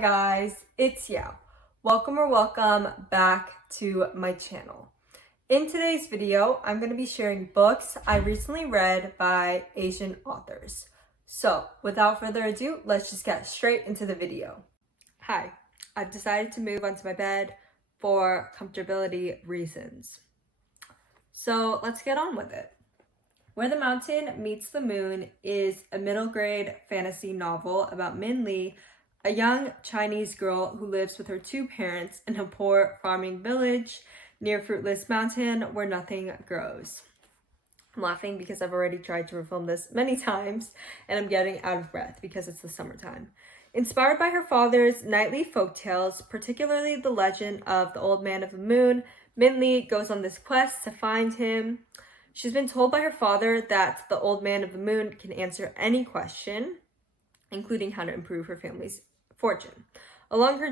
guys, it's Yao. Welcome back to my channel. In today's video, I'm going to be sharing books I recently read by Asian authors. So without further ado, let's just get straight into the video. Hi, I've decided to move onto my bed for comfortability reasons. So let's get on with it. Where the Mountain Meets the Moon is a middle grade fantasy novel about Min Lee, a young Chinese girl who lives with her two parents in a poor farming village near Fruitless Mountain where nothing grows. I'm laughing because I've already tried to refilm this many times and I'm getting out of breath because it's the summertime. Inspired by her father's nightly folktales, particularly the legend of the Old Man of the Moon, Min Lee goes on this quest to find him. She's been told by her father that the Old Man of the Moon can answer any question, including how to improve her family's fortune. Along her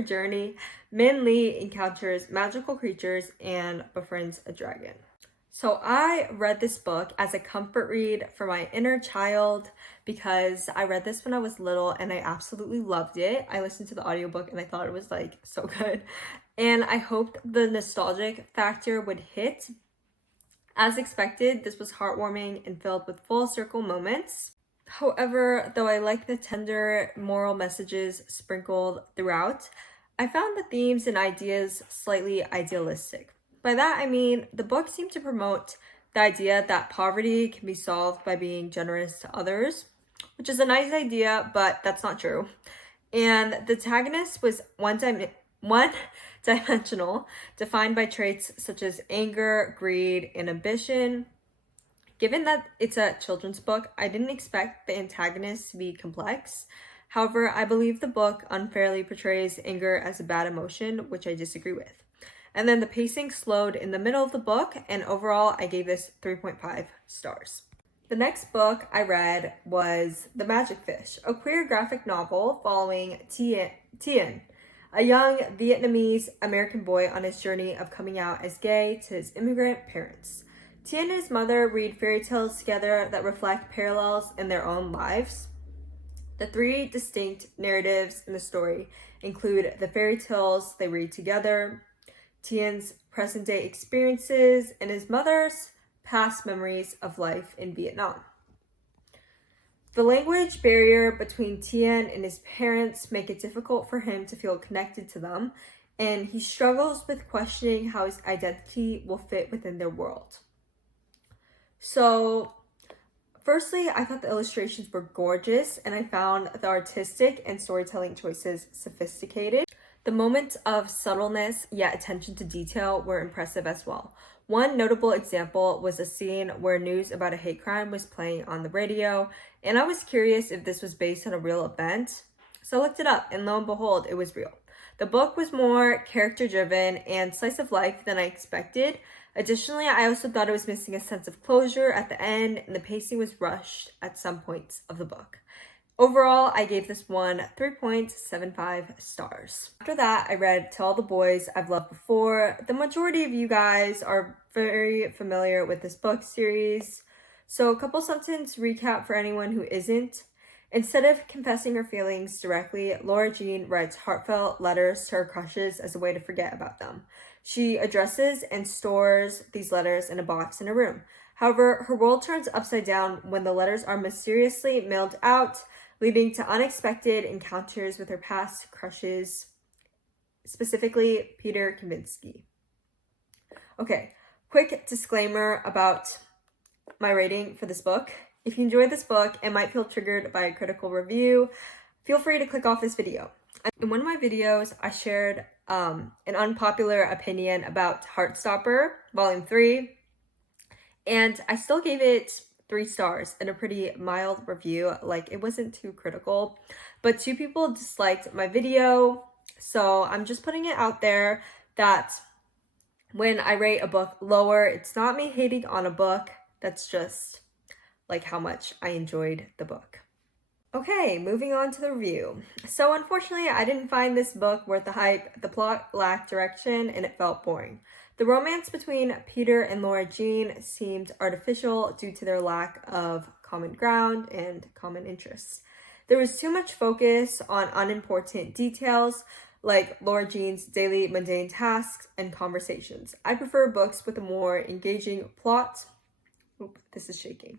journey, Min Lee encounters magical creatures and befriends a dragon. So I read this book as a comfort read for my inner child because I read this when I was little and I absolutely loved it. I listened to the audiobook and I thought it was so good. And I hoped the nostalgic factor would hit. As expected, this was heartwarming and filled with full circle moments. However, though I like the tender moral messages sprinkled throughout, I found the themes and ideas slightly idealistic. By that, I mean the book seemed to promote the idea that poverty can be solved by being generous to others, which is a nice idea, but that's not true. And the antagonist was one-dimensional, defined by traits such as anger, greed, and ambition. Given that it's a children's book, I didn't expect the antagonist to be complex. However, I believe the book unfairly portrays anger as a bad emotion, which I disagree with. And then the pacing slowed in the middle of the book, and overall, I gave this 3.5 stars. The next book I read was The Magic Fish, a queer graphic novel following Tien, a young Vietnamese American boy on his journey of coming out as gay to his immigrant parents. Tien and his mother read fairy tales together that reflect parallels in their own lives. The three distinct narratives in the story include the fairy tales they read together, Tien's present-day experiences, and his mother's past memories of life in Vietnam. The language barrier between Tien and his parents make it difficult for him to feel connected to them, and he struggles with questioning how his identity will fit within their world. So, firstly, I thought the illustrations were gorgeous, and I found the artistic and storytelling choices sophisticated. The moments of subtleness yet attention to detail were impressive as well. One notable example was a scene where news about a hate crime was playing on the radio, and I was curious if this was based on a real event. So I looked it up, and lo and behold, it was real. The book was more character-driven and slice of life than I expected. Additionally, I also thought it was missing a sense of closure at the end, and the pacing was rushed at some points of the book. Overall, I gave this one 3.75 stars. After that, I read To All the Boys I've Loved Before. The majority of you guys are very familiar with this book series. So a couple sentence recap for anyone who isn't. Instead of confessing her feelings directly, Laura Jean writes heartfelt letters to her crushes as a way to forget about them. She addresses and stores these letters in a box in her room. However, her world turns upside down when the letters are mysteriously mailed out, leading to unexpected encounters with her past crushes, specifically Peter Kavinsky. Okay, quick disclaimer about my rating for this book. If you enjoyed this book and might feel triggered by a critical review, feel free to click off this video. In one of my videos, I shared an unpopular opinion about Heartstopper, Volume 3, and I still gave it 3 stars and a pretty mild review. It wasn't too critical, but 2 people disliked my video. So I'm just putting it out there that when I rate a book lower, it's not me hating on a book. That's just how much I enjoyed the book. Okay, moving on to the review. So unfortunately, I didn't find this book worth the hype. The plot lacked direction and it felt boring. The romance between Peter and Laura Jean seemed artificial due to their lack of common ground and common interests. There was too much focus on unimportant details like Laura Jean's daily mundane tasks and conversations. I prefer books with a more engaging plot. Oop, this is shaking.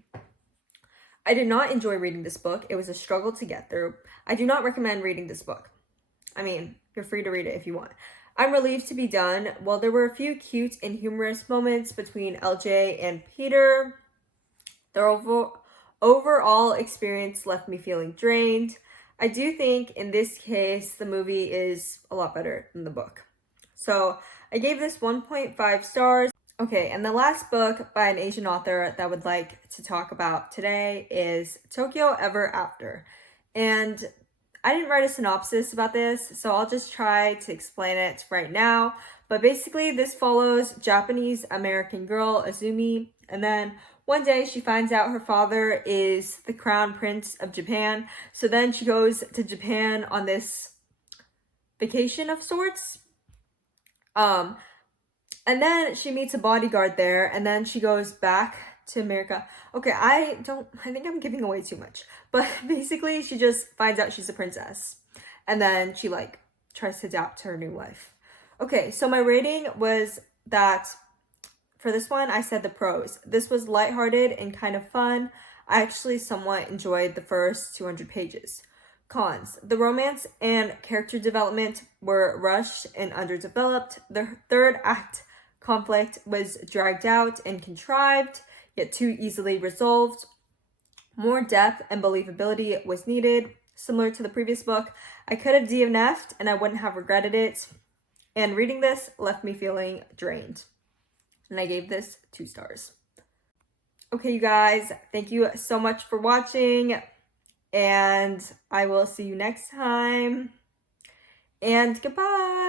I did not enjoy reading this book. It was a struggle to get through. I do not recommend reading this book. I mean, you're free to read it if you want. I'm relieved to be done. While there were a few cute and humorous moments between LJ and Peter, the overall experience left me feeling drained. I do think in this case, the movie is a lot better than the book. So I gave this 1.5 stars. Okay, and the last book by an Asian author that I would like to talk about today is Tokyo Ever After. And I didn't write a synopsis about this, so I'll just try to explain it right now. But basically, this follows Japanese-American girl Azumi, and then one day she finds out her father is the crown prince of Japan. So then she goes to Japan on this vacation of sorts. And then she meets a bodyguard there, and then she goes back to America. Okay, I think I'm giving away too much. But basically, she just finds out she's a princess. And then she, like, tries to adapt to her new life. Okay, so my rating was that, for this one, I said the pros. This was lighthearted and kind of fun. I actually somewhat enjoyed the first 200 pages. Cons. The romance and character development were rushed and underdeveloped. The third act conflict was dragged out and contrived, yet too easily resolved. More depth and believability was needed. Similar to the previous book, I could have DNF'd and I wouldn't have regretted it. And reading this left me feeling drained. And I gave this 2 stars. Okay, you guys, thank you so much for watching. And I will see you next time. And goodbye.